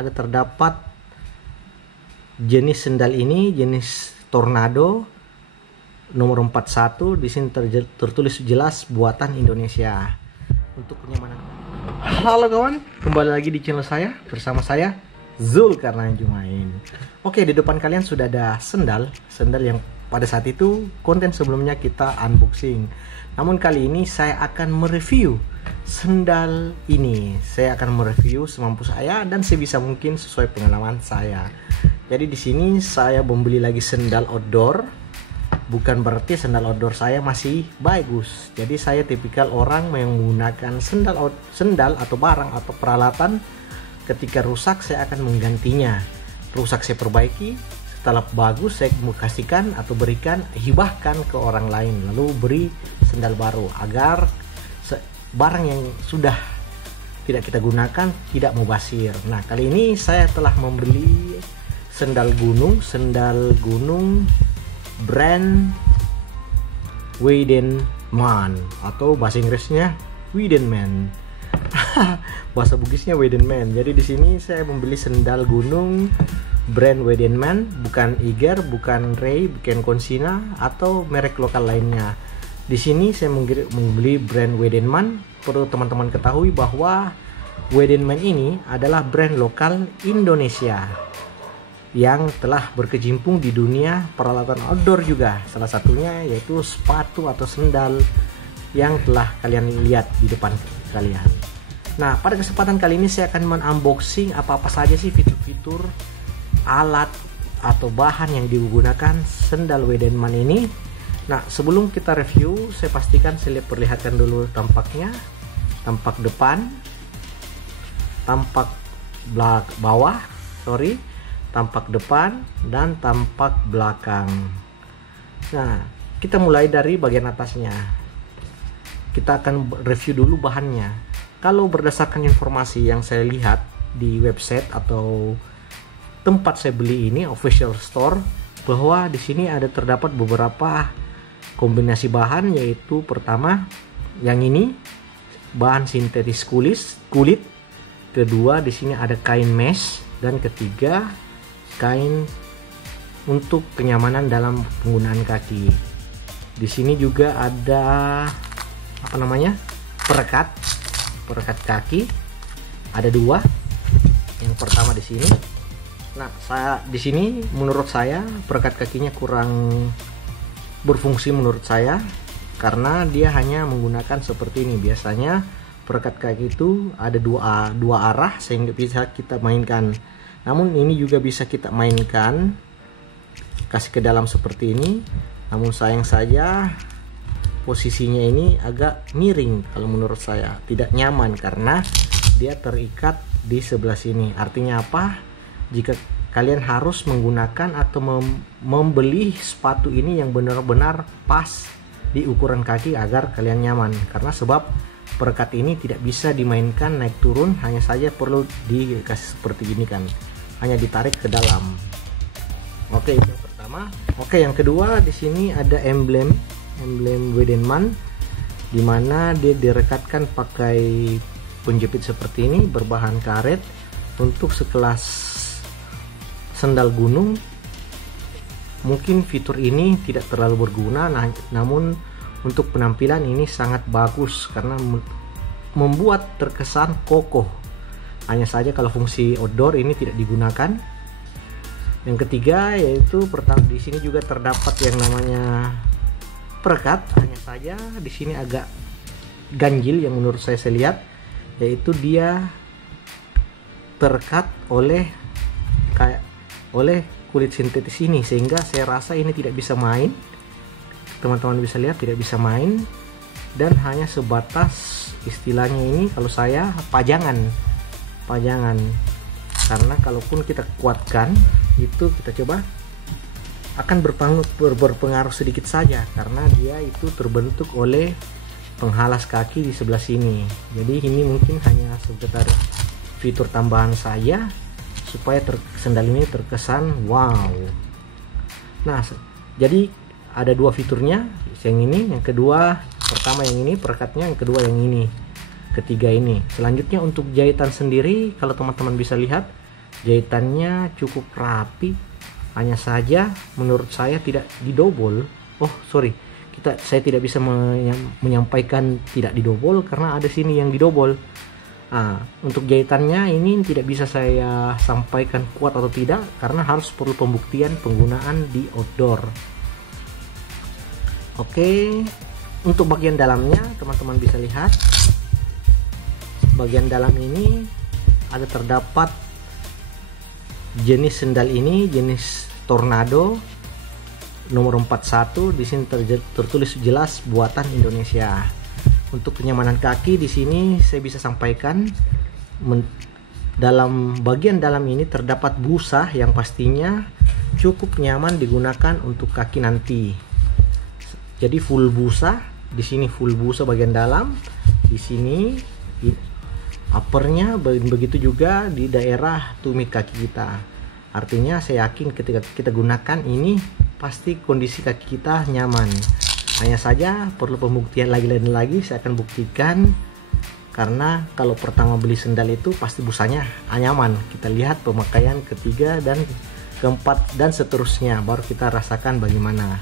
ada terdapat jenis sendal ini, jenis Tornado nomor 41. Di sini tertulis jelas buatan Indonesia untuk kenyamanan. Halo kawan, kembali lagi di channel saya bersama saya Zulkarnain Jumain. Oke, di depan kalian sudah ada sendal yang pada saat itu konten sebelumnya kita unboxing. Namun kali ini saya akan mereview sendal ini. Saya akan mereview semampu saya dan sebisa mungkin sesuai pengalaman saya. Jadi di sini saya membeli lagi sendal outdoor. Bukan berarti sendal outdoor saya masih bagus. Jadi saya tipikal orang yang menggunakan sendal atau barang atau peralatan ketika rusak saya akan menggantinya. Rusak saya perbaiki, setelah bagus saya kasihkan atau berikan, hibahkan ke orang lain, lalu beri sendal baru agar barang yang sudah tidak kita gunakan tidak mubazir. Nah, kali ini saya telah membeli sendal gunung brand Weidenmann atau bahasa Inggrisnya Weidenmann. Bahasa Bugisnya Weidenmann. Jadi di sini saya membeli sendal gunung brand Weidenmann, bukan Iger, bukan Ray, bukan Consina atau merek lokal lainnya. Di sini saya membeli brand Weidenmann. Perlu teman-teman ketahui bahwa Weidenmann ini adalah brand lokal Indonesia yang telah berkecimpung di dunia peralatan outdoor juga. Salah satunya yaitu sepatu atau sendal yang telah kalian lihat di depan kalian. Nah, pada kesempatan kali ini saya akan men-unboxing apa-apa saja sih fitur-fitur alat atau bahan yang digunakan sendal Weidenmann ini. Nah, sebelum kita review, saya pastikan saya perlihatkan dulu tampaknya. Tampak depan, tampak bawah, tampak depan dan tampak belakang. Nah, kita mulai dari bagian atasnya. Kita akan review dulu bahannya. Kalau berdasarkan informasi yang saya lihat di website atau tempat saya beli ini, official store, bahwa di sini ada terdapat beberapa kombinasi bahan, yaitu pertama yang ini bahan sintetis kulit, kedua di sini ada kain mesh, dan ketiga kain untuk kenyamanan dalam penggunaan kaki. Di sini juga ada perekat kaki, ada dua. Yang pertama di sini. Nah, di sini menurut saya perekat kakinya kurang berfungsi menurut saya, karena dia hanya menggunakan seperti ini. Biasanya perekat kaki itu ada dua arah sehingga bisa kita mainkan. Namun ini juga bisa kita mainkan, kasih ke dalam seperti ini. Namun sayang saja posisinya ini agak miring, kalau menurut saya tidak nyaman karena dia terikat di sebelah sini. Artinya apa? Jika kalian harus menggunakan atau membeli sepatu ini yang benar-benar pas di ukuran kaki agar kalian nyaman, karena sebab perekat ini tidak bisa dimainkan naik turun, hanya saja perlu dikasih seperti ini kan, hanya ditarik ke dalam. Oke, itu yang pertama. Oke, yang kedua di sini ada emblem Weidenmann, dimana dia direkatkan pakai penjepit seperti ini berbahan karet. Untuk sekelas sendal gunung mungkin fitur ini tidak terlalu berguna, namun untuk penampilan ini sangat bagus karena membuat terkesan kokoh. Hanya saja kalau fungsi outdoor ini tidak digunakan. Yang ketiga yaitu pertama, di sini juga terdapat yang namanya perekat, hanya saja di sini agak ganjil yang menurut saya lihat, yaitu dia terikat oleh kulit sintetis ini, sehingga saya rasa ini tidak bisa main. Teman-teman bisa lihat tidak bisa main, dan hanya sebatas istilahnya ini kalau saya pajangan, karena kalaupun kita kuatkan itu, kita coba, akan berpengaruh sedikit saja karena dia itu terbentuk oleh penghalas kaki di sebelah sini. Jadi ini mungkin hanya sekedar fitur tambahan saya supaya sendal ini terkesan wow. Nah, jadi ada dua fiturnya, yang ini, yang kedua, pertama yang ini perekatnya, yang kedua yang ini, ketiga ini. Selanjutnya untuk jahitan sendiri, kalau teman-teman bisa lihat jahitannya cukup rapi, hanya saja menurut saya tidak didobol. Oh sorry, saya tidak bisa menyampaikan tidak didobol karena ada sini yang didobol. Untuk jahitannya ini tidak bisa saya sampaikan kuat atau tidak karena harus perlu pembuktian penggunaan di outdoor. Oke, untuk bagian dalamnya teman-teman bisa lihat. Bagian dalam ini ada terdapat jenis sendal ini, jenis Tornado nomor 41. Di sini tertulis jelas buatan Indonesia. Untuk kenyamanan kaki di sini saya bisa sampaikan dalam bagian dalam ini terdapat busa yang pastinya cukup nyaman digunakan untuk kaki nanti. Jadi full busa, di sini full busa bagian dalam, di sini uppernya, begitu juga di daerah tumit kaki kita. Artinya saya yakin ketika kita gunakan ini pasti kondisi kaki kita nyaman. Hanya saja perlu pembuktian lagi dan lagi, saya akan buktikan. Karena kalau pertama beli sendal itu pasti busanya nyaman. Kita lihat pemakaian ketiga dan keempat dan seterusnya, baru kita rasakan bagaimana.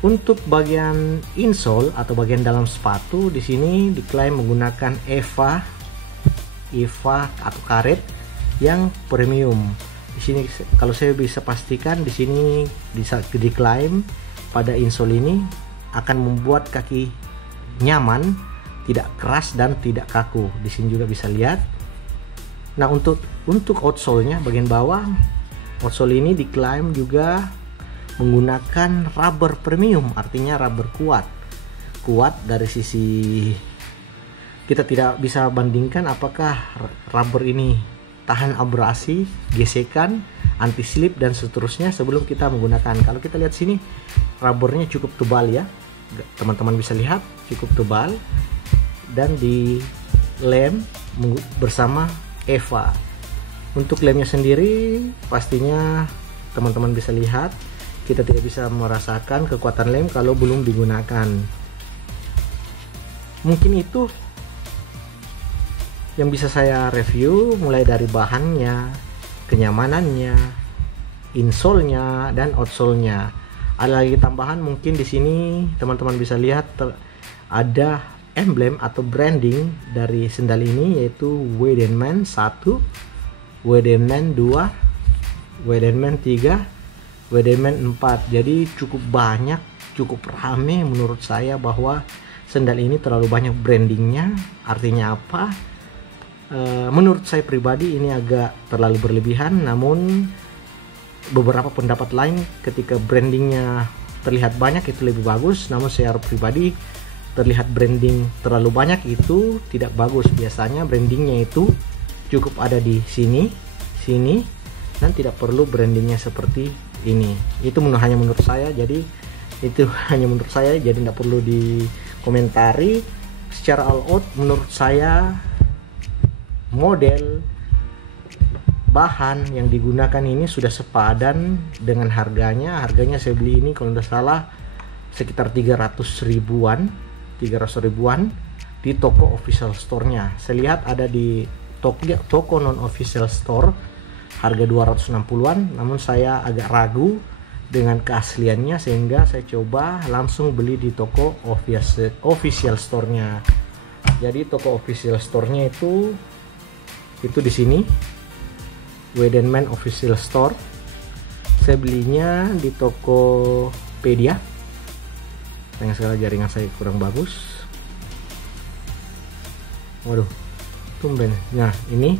Untuk bagian insole atau bagian dalam sepatu di sini diklaim menggunakan EVA atau karet yang premium. Di sini kalau saya bisa pastikan di sini bisa diklaim pada insole ini akan membuat kaki nyaman, tidak keras dan tidak kaku. Di sini juga bisa lihat. Nah, untuk outsole-nya bagian bawah, outsole ini diklaim juga menggunakan rubber premium, artinya rubber kuat dari sisi kita tidak bisa bandingkan apakah rubber ini tahan abrasi, gesekan, anti slip dan seterusnya sebelum kita menggunakan. Kalau kita lihat sini rubbernya cukup tebal ya, teman-teman bisa lihat cukup tebal, dan di lem bersama EVA. Untuk lemnya sendiri pastinya teman-teman bisa lihat kita tidak bisa merasakan kekuatan lem kalau belum digunakan. Mungkin itu yang bisa saya review, mulai dari bahannya, kenyamanannya, insole-nya dan outsole-nya. Ada lagi tambahan, mungkin di sini teman-teman bisa lihat ada emblem atau branding dari sendal ini, yaitu Weidenman 1, Weidenman 2, Weidenman 3, Weidenman 4. Jadi cukup banyak, cukup rame menurut saya bahwa sendal ini terlalu banyak brandingnya. Artinya apa? Menurut saya pribadi ini agak terlalu berlebihan, namun beberapa pendapat lain ketika brandingnya terlihat banyak itu lebih bagus. Namun secara pribadi terlihat branding terlalu banyak itu tidak bagus. Biasanya brandingnya itu cukup ada di sini dan tidak perlu brandingnya seperti ini. Itu hanya menurut saya, jadi itu hanya menurut saya, jadi tidak perlu dikomentari. Secara all out menurut saya model bahan yang digunakan ini sudah sepadan dengan harganya. Saya beli ini kalau tidak salah sekitar 300 ribuan di toko official store-nya. Saya lihat ada di toko non official store harga 260-an, namun saya agak ragu dengan keasliannya sehingga saya coba langsung beli di toko official store-nya. Jadi toko official store-nya itu di sini, Weidenman Official Store. Saya belinya di Tokopedia. Sayang sekali jaringan saya kurang bagus. Waduh, tumben. Nah, ini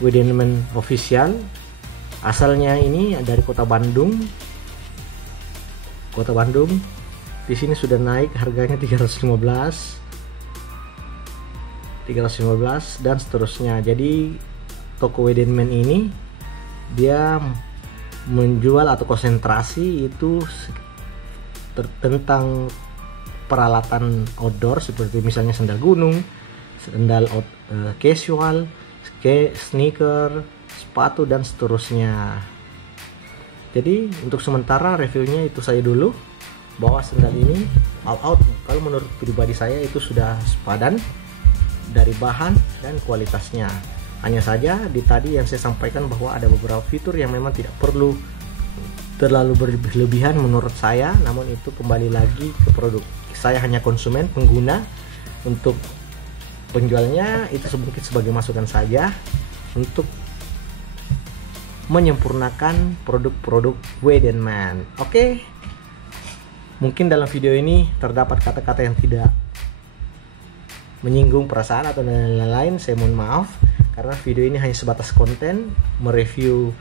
Weidenman Official, asalnya ini dari kota Bandung. Di sini sudah naik harganya 315 dan seterusnya. Jadi toko Weidenman ini dia menjual atau konsentrasi itu tentang peralatan outdoor seperti misalnya sandal gunung, sandal casual, sneaker, sepatu dan seterusnya. Jadi untuk sementara reviewnya itu saya dulu, bahwa sendal ini all out kalau menurut pribadi saya itu sudah sepadan dari bahan dan kualitasnya. Hanya saja di tadi yang saya sampaikan bahwa ada beberapa fitur yang memang tidak perlu terlalu berlebihan menurut saya, namun itu kembali lagi ke produk. Saya hanya konsumen, pengguna. Untuk penjualnya itu mungkin sebagai masukan saja untuk menyempurnakan produk-produk Weidenmann. Oke. Mungkin dalam video ini terdapat kata-kata yang tidak menyinggung perasaan atau lain-lain. Saya mohon maaf karena video ini hanya sebatas konten mereview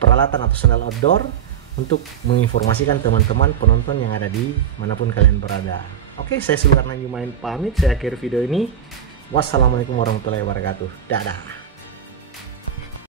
peralatan atau sandal outdoor untuk menginformasikan teman-teman penonton yang ada di manapun kalian berada. Oke, saya Zulkarnain Jumain pamit. Saya akhiri video ini. Wassalamualaikum warahmatullahi wabarakatuh. Dadah.